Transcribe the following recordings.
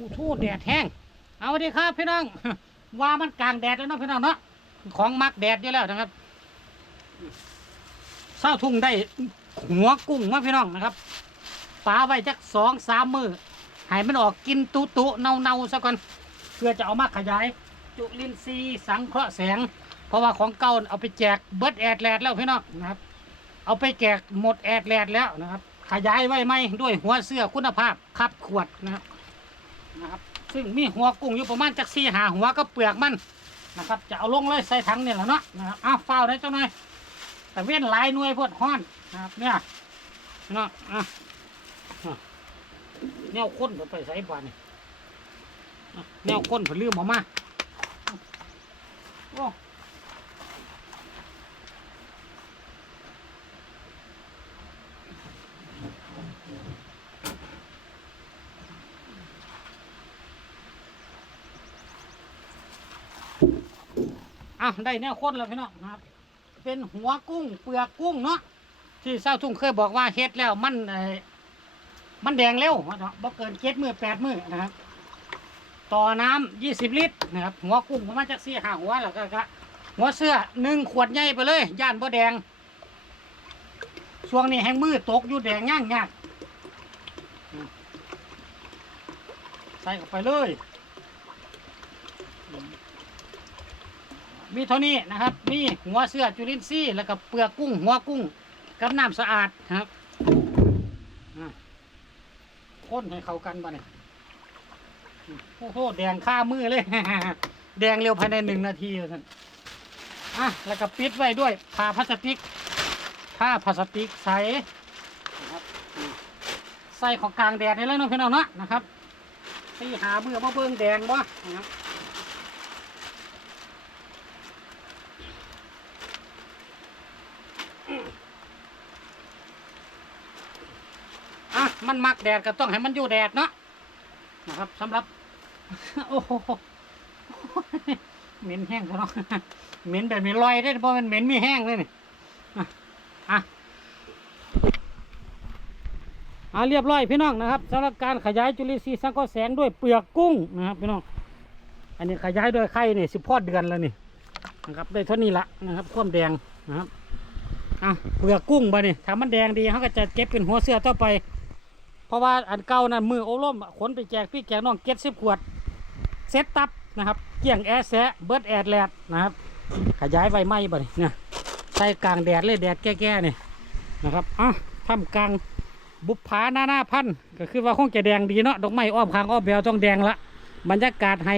อู้ทูดแดดแห้ง เอาดีครับพี่น้อง ว่ามันกลางแดดแล้วเนาะพี่น้องเนาะ ของมักแดดอยู่แล้วนะครับเศร้าทุ่งได้หัวกุ้งมาพี่น้องนะครับปลาไว้จักสองสามมือให้มันออกกินตุตุเนาเนาๆซะก่อน เพื่อจะเอามาขยาย จุลินทรีย์สังเคราะห์แสง เพราะว่าของเก่าเอาไปแจกเบิร์ดแอดแลดแล้วพี่น้องนะครับ เอาไปแจกหมดแอดแลดแล้วนะครับ ขยายไว้ไหมด้วยหัวเสื้อคุณภาพคับขวดนะครับ นะครับซึ่งมีหัวกุ้งอยู่ประมาณจักสี่หาหัวก็เปลือกมันนะครับ จะเอาลงเลยใส่ถังนี่แหละเนาะนะครับอ้าวเฝ้าวได้เจ้าหน่อยแต่เว้นหลายหน่วยพวดห้อนนะครับเนี่ยเนาะอะแนวค้นผมไปใส่บ้านนี่แนวค้นผมลืมออกมาโอ้ อะได้แนวข้นแล้วพี่น้องนะครับ เป็นหัวกุ้งเปลือกกุ้งเนาะที่เศร้าทุ่งเคยบอกว่าเฮ็ดแล้วมันเอ่อมันแดงเร็วเนาะบ่เกินเจ็ดมือแปดมือนะครับ ต่อน้ำยี่สิบลิตรนะครับหัวกุ้งประมาณจักสี่ห้าหัวแล้วก็ก็หัวเสื้อหนึ่งขวดใหญ่ไปเลย ย่านบ่แดงช่วงนี้แห้งมือตกอยู่แดงย่างยากใส่เข้าไปเลย มีเท่านี้นะครับ มีหัวเสื้อจุลินทรีย์แล้วก็เปลือกกุ้ง หัวกุ้งกับน้ำสะอาดครับอ่นให้เข้ากันบ้านี่โอ้โหแดงข้ามือเลย แดงเร็วภายในหนึ่งนาทีท่านอะแล้วก็ปิดไว้ด้วยผ้าพลาสติกผ้าพลาสติกใสนะครับใส่ของกลางแดดนี่แล้วเนาะพี่น้องเนาะนะครับตีหาเมื่อมาเบิ่งแดงบ่นะครับ มันมักแดดก็ต้องให้มันอยู่แดดเนาะนะครับสำหรับ โอ้โหเหม็นแห้งซะเนาะเหม็นแบบมีรอยได้เพราะมันเหม็นมีแห้งเลยนี่อะอะอะเรียบร้อยพี่น้องนะครับสำหรับการขยายจุลินทรีย์สังเคราะห์แสงด้วยเปลือกกุ้งนะครับพี่น้องอันนี้ขยายด้วยไข่นี่สิบพอดเดือนแล้วนี่นะครับได้เท่านี้ละนะครับความแดงนะครับอะเปลือกกุ้งไปนี่ถ้ามันแดงดีเขาก็จะเก็บเป็นหัวเสื้อต่อไป เพราะว่าอันเก่านั้นมือโอล่มขนไปแจกพี่แจกน้องเก็ตสิบขวดเซ็ตตับนะครับเกี่ยงแอร์แซะเบิร์ดแอดแลดนะครับ ขยายไฟไหม้บ่เนี่ยใส่กลางแดดเลยแดดแก่ๆนี่นะครับอะทำกลางบุปผาหน้าหน้าพันก็คือว่าคงจะแดงดีเนาะดอกไม้อ้อมคางอ้อมแบวต้องแดงละบรรยากาศให้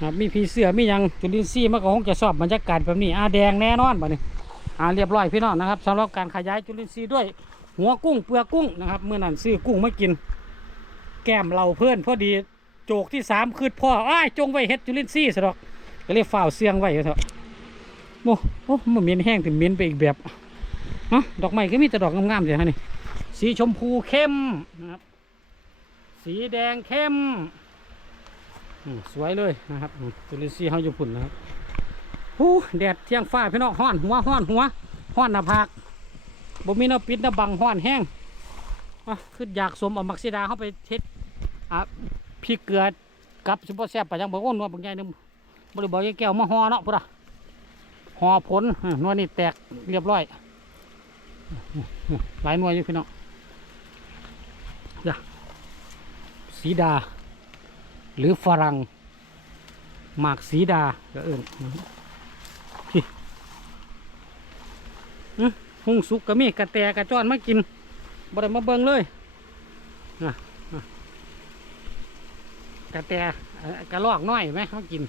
นะมีผีเสื้อมียังจุลินทรีย์มันก็คงจะชอบบรรยากาศแบบนี้อะแดงแน่นอนบ่นี่อ่าเรียบร้อยพี่น้องนะครับสำหรับการขยายจุลินทรีย์ด้วย หัวกุ้งเปลือกกุ้งนะครับเมื่อนั้นซื้อกุ้งมากิน แก้มเราเพื่อนพอดีโจกที่สามคือพ่ออ้ายจงไว้เฮ็ดจุลินทรีย์สะดอกก็เลยฝ่าวเสียงไว้เถอะโอ้โอ้มันเหม็นแห้งถึงเหม็นไปอีกแบบเนาะดอกไม้ก็มีแต่ดอกงามๆเลยฮะนี่สีชมพูเข้มนะครับ สีแดงเข้มอืมสวยเลยนะครับจุลินทรีย์เขาอยู่พุ่นนะครับหูแดดเที่ยงฟ้าพี่น้องห้อนหัวห้อนหัวห้อนหน้าผาก บ่มีน้าปิดน้าบังห้อนแห้งคืออยากสมเอามักซิดาเข้าไปเท็ดอะพริกเกลือกับซุปเปอร์แซ่บไปยังบอกว่านัวบางใหญ่นึงบริบอกยายแก้วมาห่อเนาะพุ่อะห่อผลนัวนี่แตกเรียบร้อย หลายหน่วยอยู่พี่น้องจ้ะสีดา หรือฝรั่งหมากสีดาก็เอิญอื้อ หุงสุกก็มีกระแตกระจอนมากินบ่ได้มาเบิ่งเลยนะกระแตกระลอกน้อยไหมเขากิน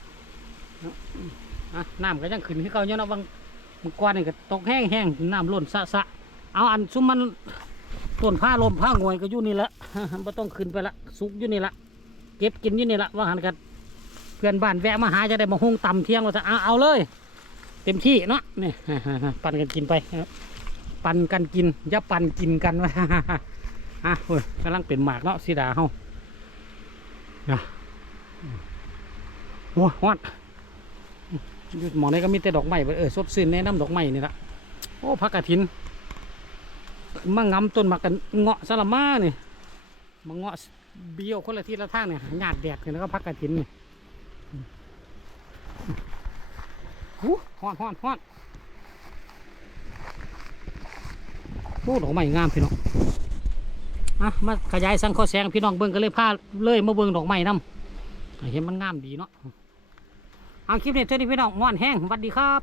น้ำก็ยังขึ้นที่เขาเนาะเนาะบางบางกวนนี่ก็ตกแห้งแห้งน้ำล้นสะสะเอาอันซุมมันต้นผ้าลมผ้างวยก็อยู่นี่ละบ่ต้องขึ้นไปละสุกอยู่นี่ละเก็บกินอยู่นี่ละว่าหันกันเพื่อนบ้านแวะมาหาจะได้มาหุงต่ำเที่ยงว่าจะเอาเอาเลย เต็มที่เนาะนี่ปั่นกันกินไปครับ ปั่นกันกินอย่าปั่นกินกันวะอะเฮ้ยกำลังเป็นหมากเนาะสีดาเฮานะโอ้ยฮอดอยู่หมองนี้ก็มีแต่ดอกไม้เบิดเออสดชื่นแนะนำดอกไม้นี่ละโอ้พักกระถินมางำต้นหมากกันเงาะสลัมานี่มาเงาะเบี้ยวคนละทิศละทางเนี่ยหยาดแดดเนี่ยแล้วก็พักกระถินนี่หูฮ้อนฮ้อนฮ้อนโอ้ดอกไม้งามพี่น้องอะมาขยายสังข้อแสงพี่น้องเบิ้งก็เลยพาเลยมาเบิ้งดอกไม้นํเห็นมันงามดีเนาะเอาคลิปนี้เท่านี้พี่น้องมอนแห้งสวัสดีครับ